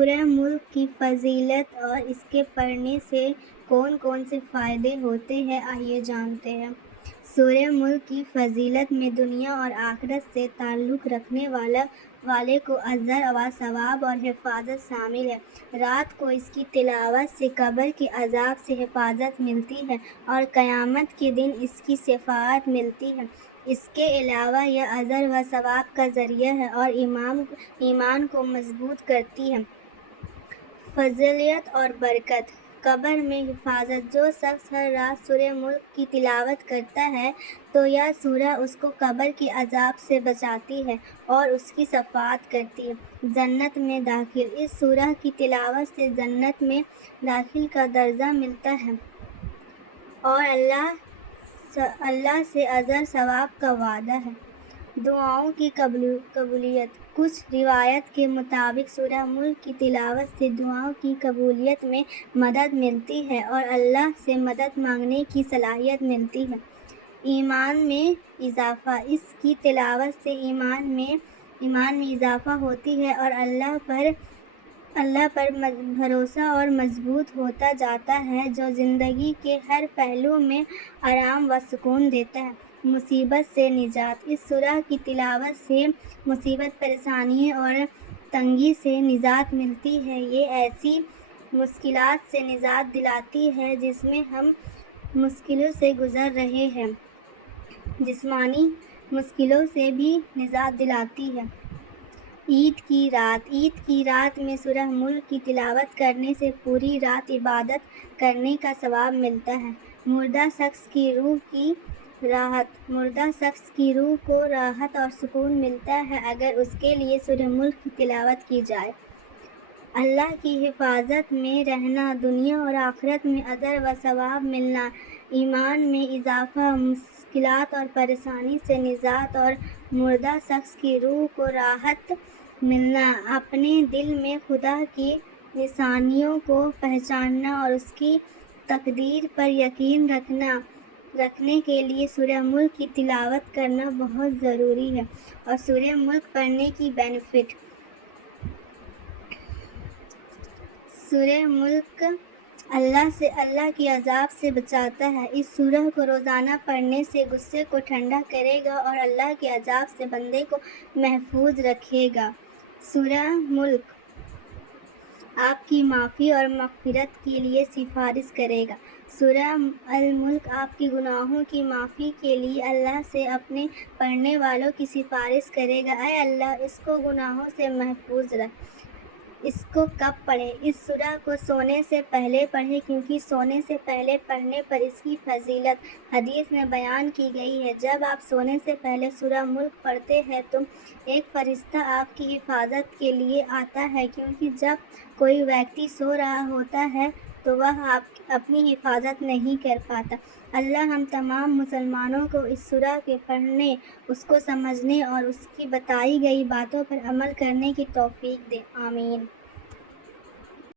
سورہ ملک کی فضیلت اور اس کے پڑھنے سے کون کون سے فائدے ہوتے ہیں، آئیے جانتے ہیں۔ سورہ ملک کی فضیلت میں دنیا اور آخرت سے تعلق رکھنے والے کو اجر و ثواب اور حفاظت شامل ہے۔ رات کو اس کی تلاوت سے قبر کے عذاب سے حفاظت ملتی ہے اور قیامت کے دن اس کی شفاعت ملتی ہے۔ اس کے علاوہ یہ اجر و ثواب کا ذریعہ ہے اور ایمان کو مضبوط کرتی ہے۔ فضیلت اور برکت۔ قبر میں حفاظت۔ جو شخص ہر رات سورہ ملک کی تلاوت کرتا ہے تو یہ سورہ اس کو قبر کے عذاب سے بچاتی ہے اور اس کی شفاعت کرتی ہے۔ جنت میں داخل۔ اس سورہ کی تلاوت سے جنت میں داخلے کا درجہ ملتا ہے اور اللہ سے اجر ثواب کا وعدہ ہے۔ دعاؤں کی قبولیت۔ کچھ روایات کے مطابق سورہ ملک کی تلاوت سے دعاؤں کی قبولیت میں مدد ملتی ہے اور اللہ سے مدد مانگنے کی صلاحیت ملتی ہے۔ ایمان میں اضافہ۔ اس کی تلاوت سے ایمان میں اضافہ ہوتی ہے اور اللہ پر بھروسہ اور مضبوط ہوتا جاتا ہے، جو زندگی کے ہر پہلو میں آرام و سکون دیتا ہے۔ مصیبت سے نجات۔ اس سورہ کی تلاوت سے مصیبت، پریشانی اور تنگی سے نجات ملتی ہے۔ یہ ایسی مشکلات سے نجات دلاتی ہے جس میں ہم مشکلوں سے گزر رہے ہیں، جسمانی مشکلوں سے بھی نجات دلاتی ہے۔ عید کی رات۔ عید کی رات میں سورہ ملک کی تلاوت کرنے سے پوری رات عبادت کرنے کا ثواب ملتا ہے۔ مردہ شخص کی روح کو راحت اور سکون ملتا ہے اگر اس کے لیے سورہ ملک کی تلاوت کی جائے۔ اللہ کی حفاظت میں رہنا۔ دنیا اور آخرت میں اجر و ثواب ملنا۔ ایمان میں اضافہ۔ مشکلات اور پریشانی سے نجات اور مردہ شخص کی روح کو راحت ملنا۔ اپنے دل میں خدا کی نشانیوں کو پہچاننا اور اس کی تقدیر پر یقین رکھنے کے لیے سورہ ملک کی تلاوت کرنا بہت ضروری ہے۔ اور سورہ ملک پڑھنے کی بینیفٹ۔ سورہ ملک اللہ کے عذاب سے بچاتا ہے۔ اس سورہ کو روزانہ پڑھنے سے غصے کو ٹھنڈا کرے گا اور اللہ کے عذاب سے بندے کو محفوظ رکھے گا۔ سورہ ملک آپ کی معافی اور مغفرت کے لیے سفارش کرے گا۔ سورہ الملک آپ کے گناہوں کی معافی کے لیے اللہ سے اپنے پڑھنے والوں کی سفارش کرے گا۔ اے اللہ، اس کو گناہوں سے محفوظ رکھ۔ اس کو کب پڑھیں؟ اس سورہ کو سونے سے پہلے پڑھیں، کیونکہ سونے سے پہلے پڑھنے پر اس کی فضیلت حدیث میں بیان کی گئی ہے۔ جب آپ سونے سے پہلے سورہ ملک پڑھتے ہیں تو ایک فرشتہ آپ کی حفاظت کے لیے آتا ہے، کیونکہ جب کوئی ویکتی سو رہا ہوتا ہے تو وہ اپنی حفاظت نہیں کر پاتا۔ اللہ ہم تمام مسلمانوں کو اس سورہ کے پڑھنے، اس کو سمجھنے اور اس کی بتائی گئی باتوں پر عمل کرنے کی توفیق دے، آمین۔